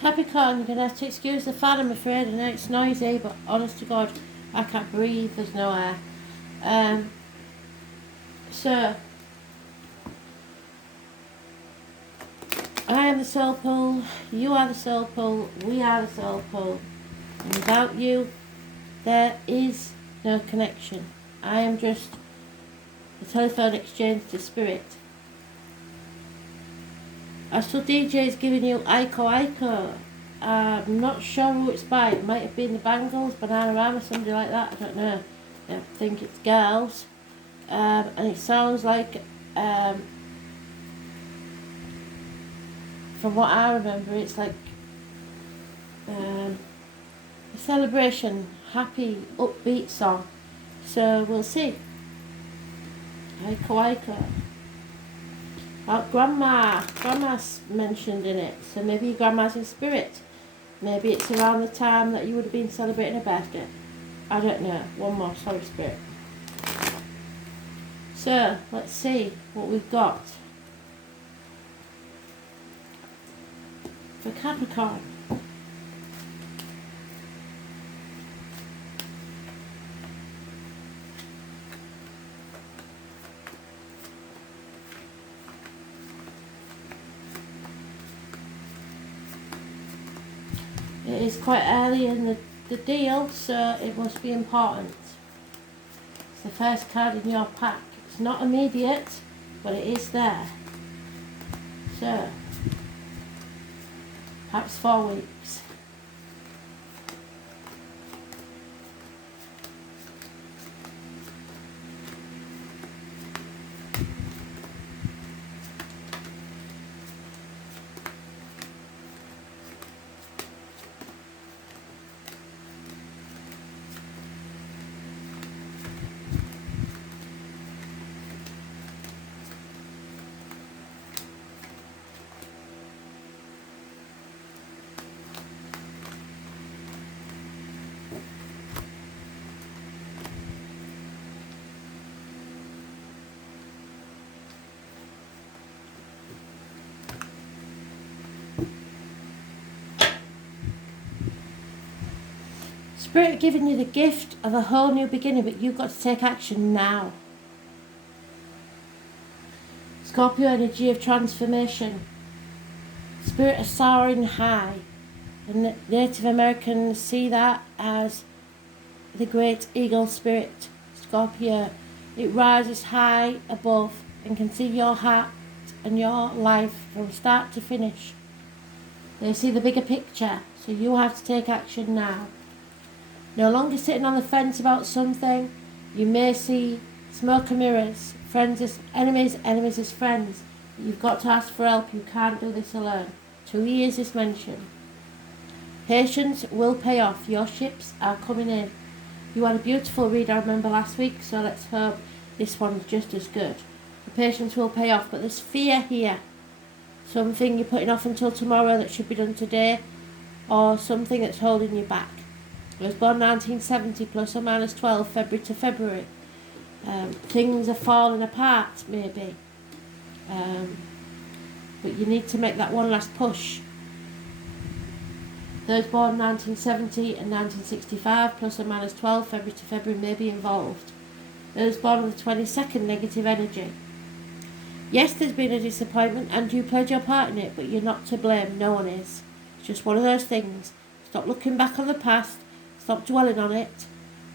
Capricorn, you're going to have to excuse the fan, I'm afraid. I know it's noisy, but honest to God, I can't breathe, there's no air. So, I am the soul pool, you are the soul pool, we are the soul pool. And without you, there is no connection. I am just a telephone exchange to spirit. Astral DJ is giving you Aiko Aiko. I'm not sure who it's by. It might have been the Bangles, Bananarama, somebody like that. I don't know. I think it's girls. And it sounds like, from what I remember, it's like a celebration, happy, upbeat song. So we'll see. Aiko Aiko. Grandma's mentioned in it, so maybe your grandma's in spirit. Maybe it's around the time that you would have been celebrating a birthday. I don't know. One more, sorry, spirit. So, let's see what we've got for Capricorn. It is quite early in the deal, so it must be important. It's the first card in your pack. It's not immediate, but it is there. So, perhaps 4 weeks. Spirit giving you the gift of a whole new beginning, but you've got to take action now. Scorpio energy of transformation. Spirit is soaring high. And Native Americans see that as the great eagle spirit, Scorpio. It rises high above and can see your heart and your life from start to finish. They see the bigger picture, so you have to take action now. No longer sitting on the fence about something. You may see smoke and mirrors, friends as enemies, enemies as friends. You've got to ask for help. You can't do this alone. 2 years is mentioned. Patience will pay off. Your ships are coming in. You had a beautiful read, I remember last week, so let's hope this one's just as good. The patience will pay off, but there's fear here. Something you're putting off until tomorrow that should be done today, or something that's holding you back. I was born 1970, plus or minus 12, February to February. Things are falling apart, maybe. But you need to make that one last push. Those born 1970 and 1965, plus or minus 12, February to February, may be involved. Those born on the 22nd, negative energy. Yes, there's been a disappointment and you played your part in it, but you're not to blame. No one is. It's just one of those things. Stop looking back on the past. Stop dwelling on it.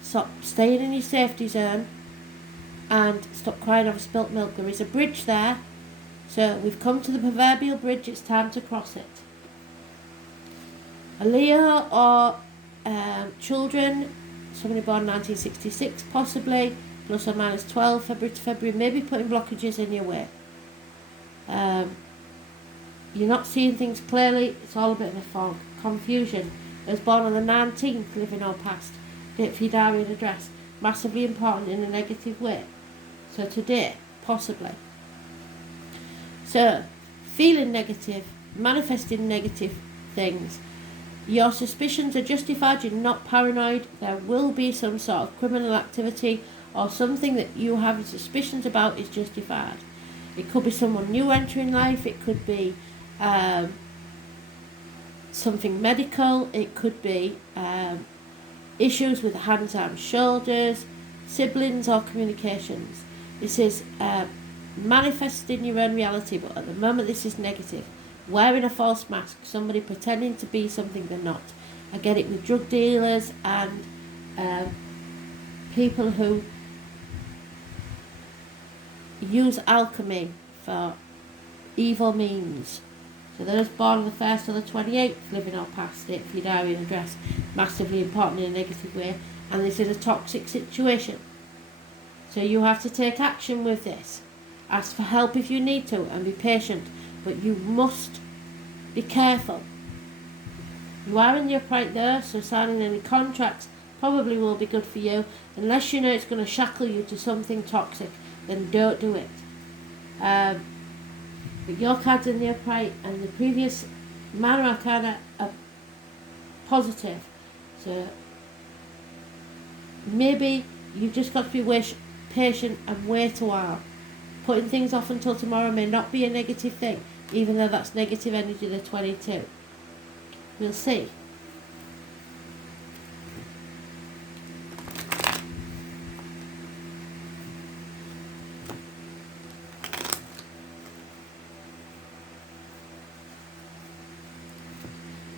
Stop staying in your safety zone. And stop crying over spilt milk. There is a bridge there. So we've come to the proverbial bridge. It's time to cross it. A Leo or children, somebody born 1966 possibly, plus or minus 12, February to February, maybe putting blockages in your way. You're not seeing things clearly. It's all a bit of a fog. Confusion. I was born on the 19th, living or past. Date for your diary and address. Massively important in a negative way. So today, possibly. So, feeling negative, manifesting negative things. Your suspicions are justified, you're not paranoid. There will be some sort of criminal activity or something that you have suspicions about is justified. It could be someone new entering life, it could be something medical. It could be issues with the hands, arms, shoulders, siblings or communications. This is manifesting your own reality, but at the moment this is negative. Wearing a false mask, somebody pretending to be something they're not. I get it with drug dealers and people who use alchemy for evil means. So those born on the 1st or the 28th, living or past it, for your diary and address, massively important in a negative way, and this is a toxic situation. So you have to take action with this. Ask for help if you need to and be patient, but you must be careful. You are in the upright there, so signing any contracts probably will be good for you. Unless you know it's going to shackle you to something toxic, then don't do it. But your card's in the upright and the previous Minor Arcana are positive. So maybe you've just got to be patient and wait a while. Putting things off until tomorrow may not be a negative thing, even though that's negative energy, the 22. We'll see.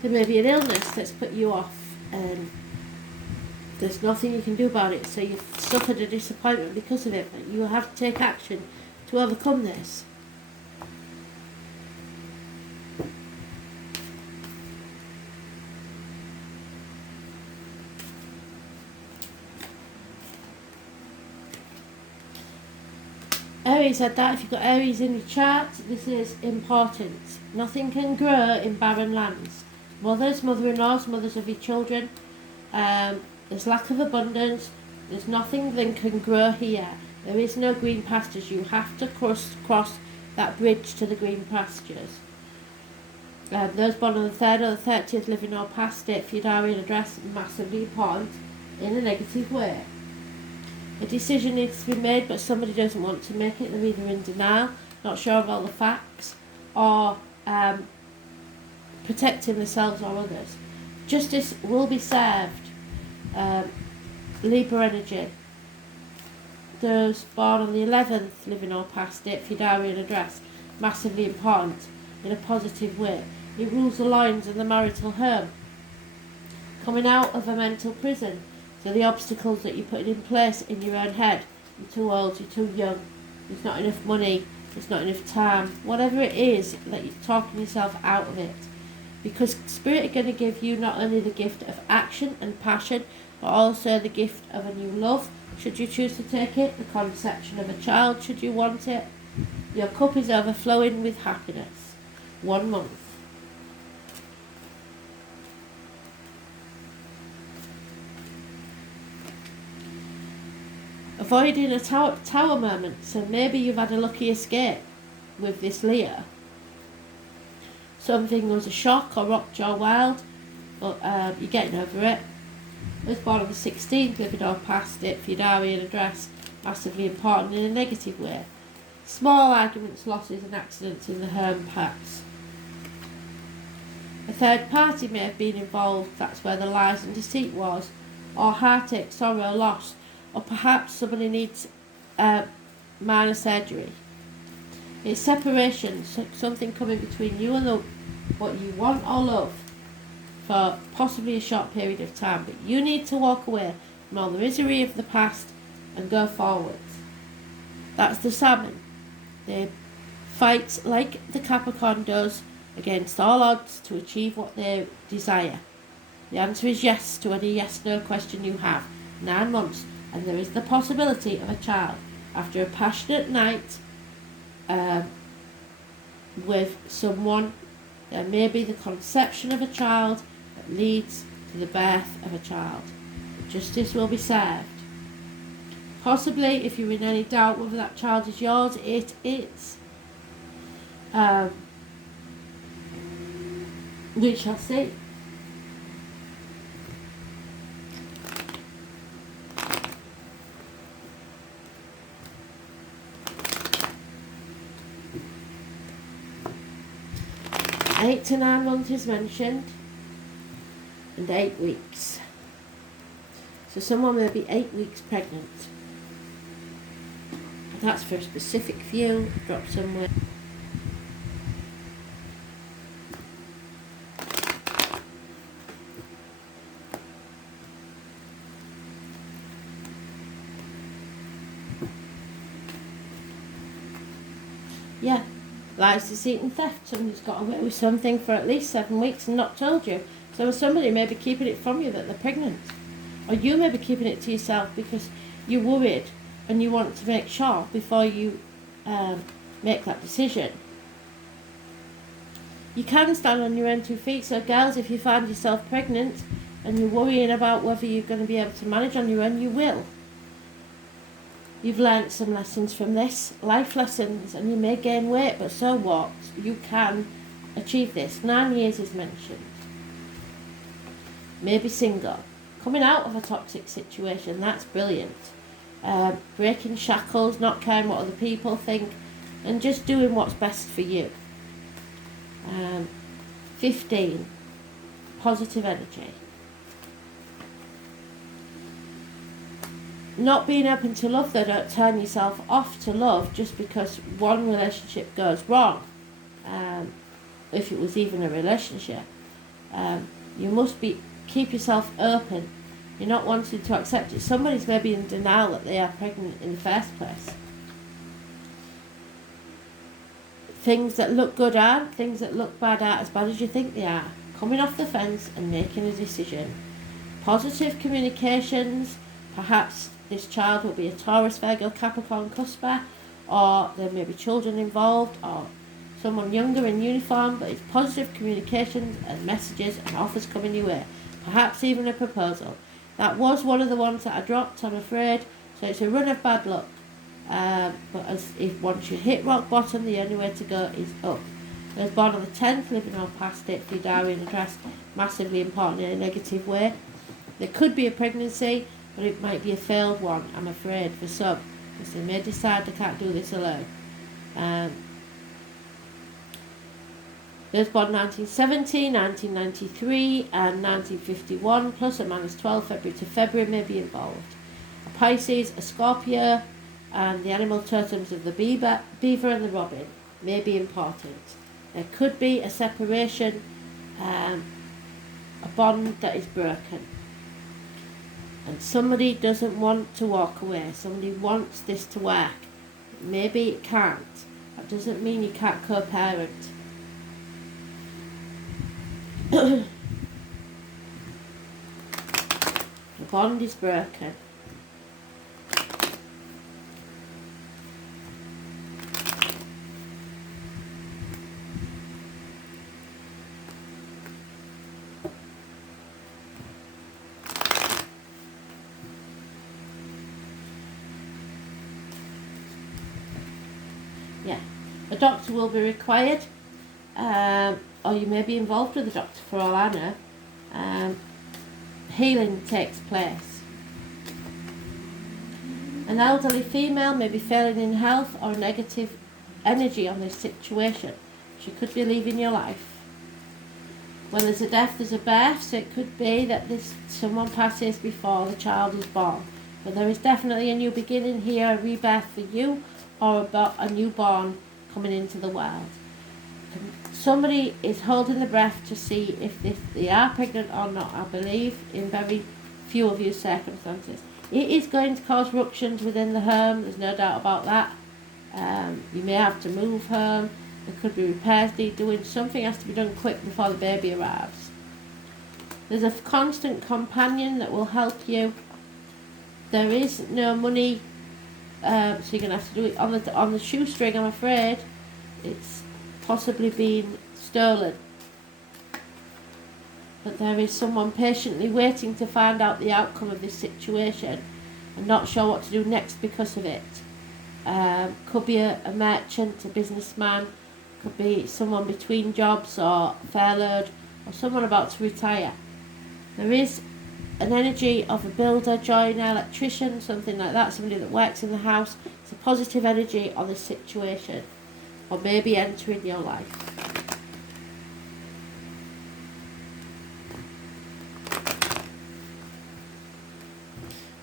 There may be an illness that's put you off and there's nothing you can do about it, so you've suffered a disappointment because of it, but you have to take action to overcome this. Aries had that. If you've got Aries in your chart, this is important. Nothing can grow in barren lands. Mothers, mother-in-laws, mothers of your children. There's lack of abundance. There's nothing that can grow here. There is no green pastures. You have to cross that bridge to the green pastures. Those born on the 3rd or the 30th, living or past it, for your diary and address, massively important in a negative way. A decision needs to be made, but somebody doesn't want to make it. They're either in denial, not sure of all the facts, or protecting themselves or others. Justice will be served. Libra energy. Those born on the 11th, living or past it, for your diary and address, massively important in a positive way. It rules the lines and the marital home. Coming out of a mental prison. So the obstacles that you're putting in place in your own head. You're too old, you're too young, there's not enough money, there's not enough time. Whatever it is that you're talking yourself out of it. Because Spirit are going to give you not only the gift of action and passion, but also the gift of a new love, should you choose to take it, the conception of a child, should you want it. Your cup is overflowing with happiness. 1 month. Avoiding a tower moment, so maybe you've had a lucky escape with this Leo. Something was a shock or rocked your world, but you're getting over it. I was born on the 16th, living or past it, for your diary and address, massively important in a negative way. Small arguments, losses and accidents in the home perhaps. A third party may have been involved, that's where the lies and deceit was, or heartache, sorrow, loss, or perhaps somebody needs minor surgery. It's separation, something coming between you and what you want or love for possibly a short period of time, but you need to walk away from all the misery of the past and go forward. That's the Salmon. They fight like the Capricorn does against all odds to achieve what they desire. The answer is yes to any yes-no question you have. 9 months. And there is the possibility of a child after a passionate night with someone. There may be the conception of a child that leads to the birth of a child. Justice will be served. Possibly, if you're in any doubt whether that child is yours, it is. We shall see. Eight to 9 months is mentioned. and 8 weeks. So someone may be 8 weeks pregnant. That's for a specific view. Drop somewhere. Yeah, lies, deceit and theft. Somebody's got away with something for at least 7 weeks and not told you. So somebody may be keeping it from you that they're pregnant. Or you may be keeping it to yourself because you're worried and you want to make sure before you make that decision. You can stand on your own 2 feet. So girls, if you find yourself pregnant and you're worrying about whether you're going to be able to manage on your own, you will. You've learnt some lessons from this, life lessons, and you may gain weight, but so what? You can achieve this. 9 years is mentioned. Maybe single. Coming out of a toxic situation, that's brilliant. Breaking shackles, not caring what other people think, and just doing what's best for you. 15. Positive energy. Not being open to love, though. Don't turn yourself off to love just because one relationship goes wrong. If it was even a relationship, you must keep yourself open. You're not wanting to accept it. Somebody's maybe in denial that they are pregnant in the first place. Things that look good are, things that look bad are as bad as you think they are. Coming off the fence and making a decision. Positive communications. Perhaps this child will be a Taurus, Virgo, Capricorn, Cusper, or there may be children involved, or someone younger in uniform, but it's positive communications and messages and offers coming your way. Perhaps even a proposal. That was one of the ones that I dropped, I'm afraid, so it's a run of bad luck. But if once you hit rock bottom, the only way to go is up. Those born on the 10th, living on past it for your diary and address, massively important in a negative way. There could be a pregnancy, but it might be a failed one, I'm afraid, for some, because they may decide they can't do this alone. Those born 1970, 1993 and 1951, plus or minus 12 February to February may be involved. A Pisces, a Scorpio, and the animal totems of the beaver and the robin may be important. There could be a separation, a bond that is broken. And somebody doesn't want to walk away. Somebody wants this to work. Maybe it can't. That doesn't mean you can't co-parent. The bond is broken. Yeah, a doctor will be required, or you may be involved with a doctor for all I know. Healing takes place. An elderly female may be failing in health or negative energy on this situation. She could be leaving your life. When there's a death, there's a birth, so it could be that someone passes before the child is born. But there is definitely a new beginning here, a rebirth for you, or a newborn coming into the world. Somebody is holding the breath to see if they are pregnant or not, I believe, in very few of your circumstances. It is going to cause ructions within the home, there's no doubt about that. You may have to move home, there could be repairs need doing, something has to be done quick before the baby arrives. There's a constant companion that will help you. There is no money, so you're going to have to do it on the shoestring, I'm afraid. It's possibly been stolen. But there is someone patiently waiting to find out the outcome of this situation and not sure what to do next because of it. Could be a merchant, a businessman, could be someone between jobs or furloughed, or someone about to retire. There is an energy of a builder, joiner, electrician, something like that, somebody that works in the house. It's a positive energy on this situation, or maybe entering your life.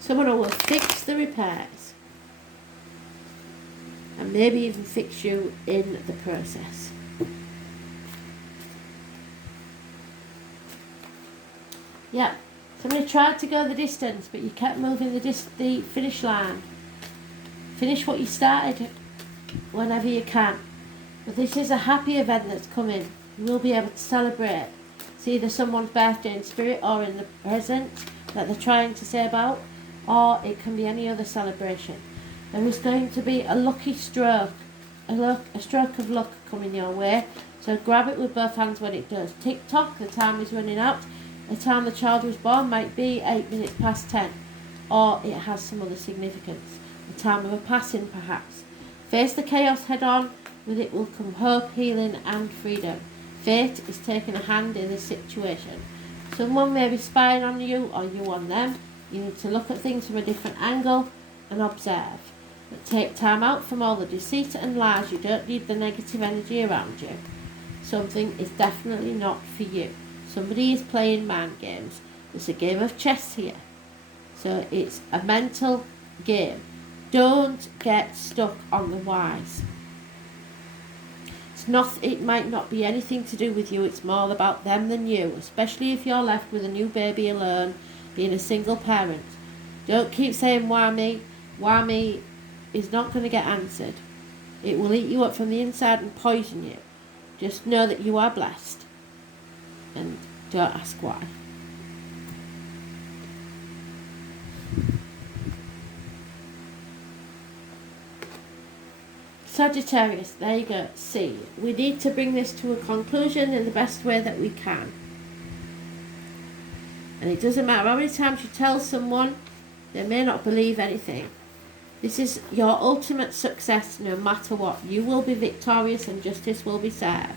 Someone who will fix the repairs. And maybe even fix you in the process. Yeah, somebody tried to go the distance, but you kept moving the finish line. Finish what you started whenever you can. But this is a happy event that's coming. You will be able to celebrate. It's either someone's birthday in spirit or in the present that they're trying to say about, or it can be any other celebration. There is going to be a lucky stroke, a stroke of luck coming your way. So grab it with both hands when it does. Tick tock, the time is running out. The time the child was born might be 8 minutes past 10, or it has some other significance. The time of a passing, perhaps. Face the chaos head on. With it will come hope, healing and freedom. Fate is taking a hand in this situation. Someone may be spying on you or you on them. You need to look at things from a different angle and observe. But take time out from all the deceit and lies. You don't need the negative energy around you. Something is definitely not for you. Somebody is playing mind games. It's a game of chess here. So it's a mental game. Don't get stuck on the whys. It might not be anything to do with you. It's more about them than you, especially if you're left with a new baby alone, being a single parent. Don't keep saying why me. Why me is not going to get answered. It will eat you up from the inside and poison you. Just know that you are blessed. And don't ask why. Sagittarius, there you go. See, we need to bring this to a conclusion in the best way that we can. And it doesn't matter how many times you tell someone, they may not believe anything. This is your ultimate success no matter what. You will be victorious and justice will be served.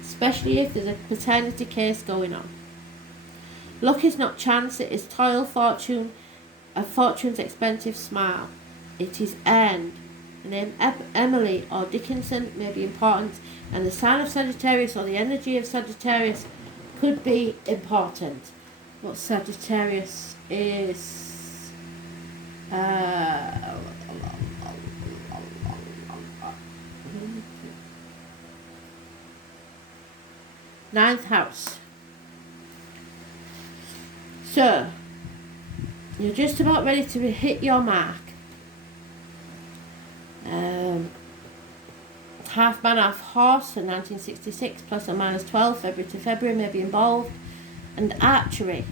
Especially if there's a paternity case going on. Luck is not chance, it is toil, fortune, a fortune's expensive smile. It is earned. The name Emily or Dickinson may be important, and the sign of Sagittarius or the energy of Sagittarius could be important. What Sagittarius is ninth house. So you're just about ready to hit your mark. Half man, half horse, in 1966, plus or minus 12, February to February may be involved. And archery.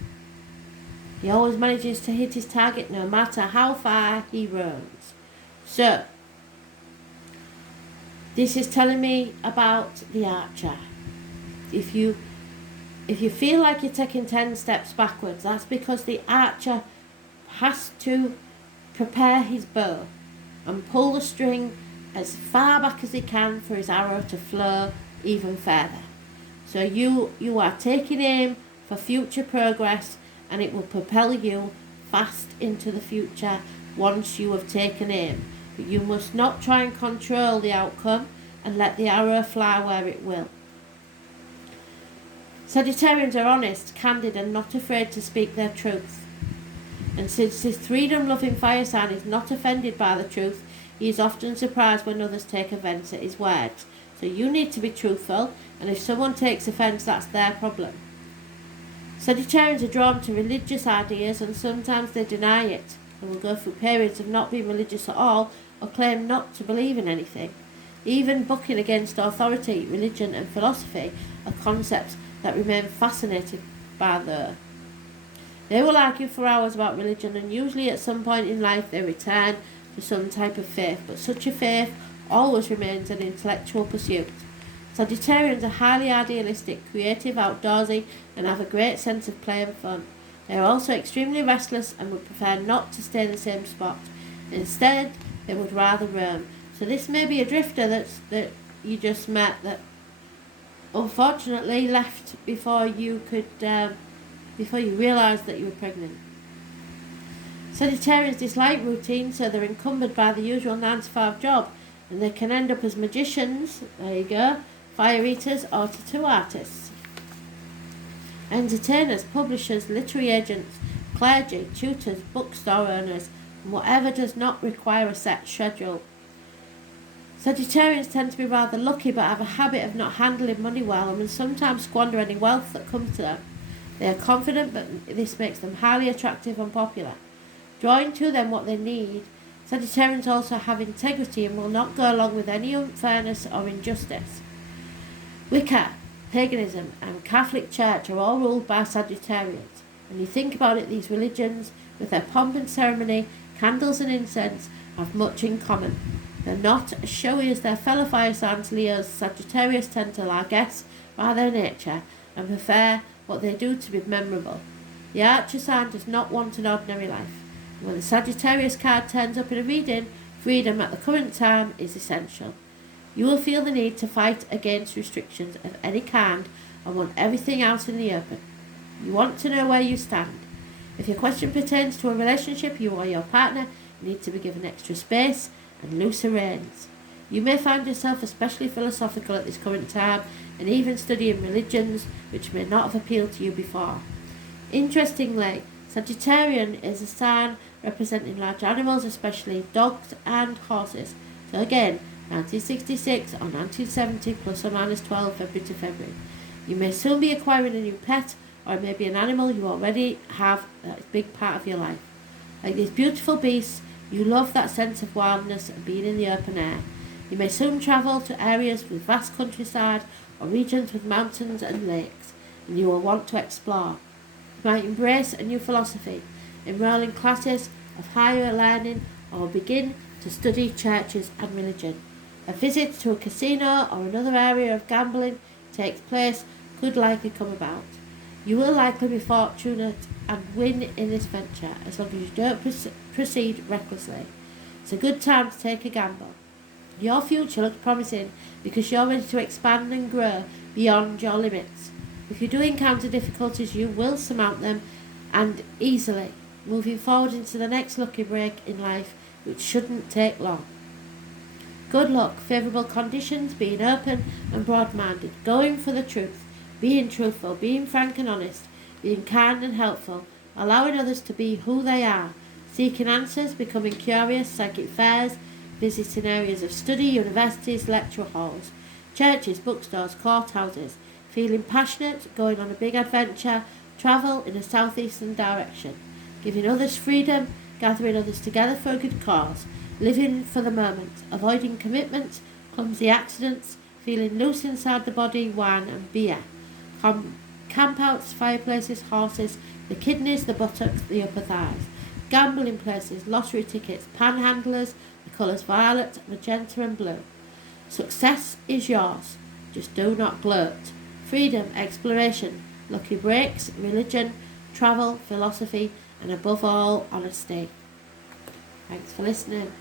He always manages to hit his target no matter how far he runs. So, this is telling me about the archer. If you feel like you're taking 10 steps backwards, that's because the archer has to prepare his bow and pull the string as far back as he can for his arrow to flow even further. So you are taking aim for future progress, and it will propel you fast into the future once you have taken aim. But you must not try and control the outcome and let the arrow fly where it will. Sagittarians are honest, candid and not afraid to speak their truth. And since this freedom-loving fire sign is not offended by the truth, he is often surprised when others take offence at his words. So you need to be truthful, and if someone takes offence, that's their problem. Sagittarians are drawn to religious ideas, and sometimes they deny it, and will go through periods of not being religious at all, or claim not to believe in anything. Even bucking against authority, religion and philosophy are concepts that remain fascinated by them. They will argue for hours about religion, and usually at some point in life they return to some type of faith, but such a faith always remains an intellectual pursuit. Sagittarians are highly idealistic, creative, outdoorsy, and have a great sense of play and fun. They are also extremely restless and would prefer not to stay in the same spot. Instead, they would rather roam. So this may be a drifter that you just met that unfortunately left before you realised that you were pregnant. Sagittarians dislike routine, so they're encumbered by the usual 9-to-5 job, and they can end up as magicians, there you go, fire eaters or tattoo artists. Entertainers, publishers, literary agents, clergy, tutors, bookstore owners, and whatever does not require a set schedule. Sagittarians tend to be rather lucky but have a habit of not handling money well and will sometimes squander any wealth that comes to them. They are confident, but this makes them highly attractive and popular. Drawing to them what they need, Sagittarians also have integrity and will not go along with any unfairness or injustice. Wicca, paganism, and Catholic Church are all ruled by Sagittarians. When you think about it, these religions, with their pomp and ceremony, candles and incense, have much in common. They're not as showy as their fellow fire signs Leos. Sagittarius tend to largesse by their nature and prefer what they do to be memorable. The Archer sign does not want an ordinary life. And when the Sagittarius card turns up in a reading, freedom at the current time is essential. You will feel the need to fight against restrictions of any kind and want everything out in the open. You want to know where you stand. If your question pertains to a relationship, you or your partner need to be given extra space and looser reins. You may find yourself especially philosophical at this current time and even studying religions which may not have appealed to you before. Interestingly, Sagittarian is a sign representing large animals, especially dogs and horses. So again, 1966 or 1970 plus or minus 12 February to February. You may soon be acquiring a new pet, or it may be an animal you already have that is a big part of your life. Like these beautiful beasts, you love that sense of wildness and being in the open air. You may soon travel to areas with vast countryside or regions with mountains and lakes, and you will want to explore. You might embrace a new philosophy, enroll in classes of higher learning, or begin to study churches and religion. A visit to a casino or another area of gambling takes place could likely come about. You will likely be fortunate and win in this venture as long as you don't proceed recklessly. It's a good time to take a gamble. Your future looks promising because you're ready to expand and grow beyond your limits. If you do encounter difficulties, you will surmount them and easily, moving forward into the next lucky break in life, which shouldn't take long. Good luck, favourable conditions, being open and broad-minded, going for the truth, being truthful, being frank and honest, being kind and helpful, allowing others to be who they are, seeking answers, becoming curious, psychic fairs, visiting areas of study, universities, lecture halls, churches, bookstores, courthouses, feeling passionate, going on a big adventure, travel in a southeastern direction, giving others freedom, gathering others together for a good cause, living for the moment, avoiding commitments, clumsy accidents, feeling loose inside the body, wine and beer, campouts, fireplaces, horses, the kidneys, the buttocks, the upper thighs, gambling places, lottery tickets, panhandlers, the colours violet, magenta and blue. Success is yours, just do not gloat. Freedom, exploration, lucky breaks, religion, travel, philosophy, and above all, honesty. Thanks for listening.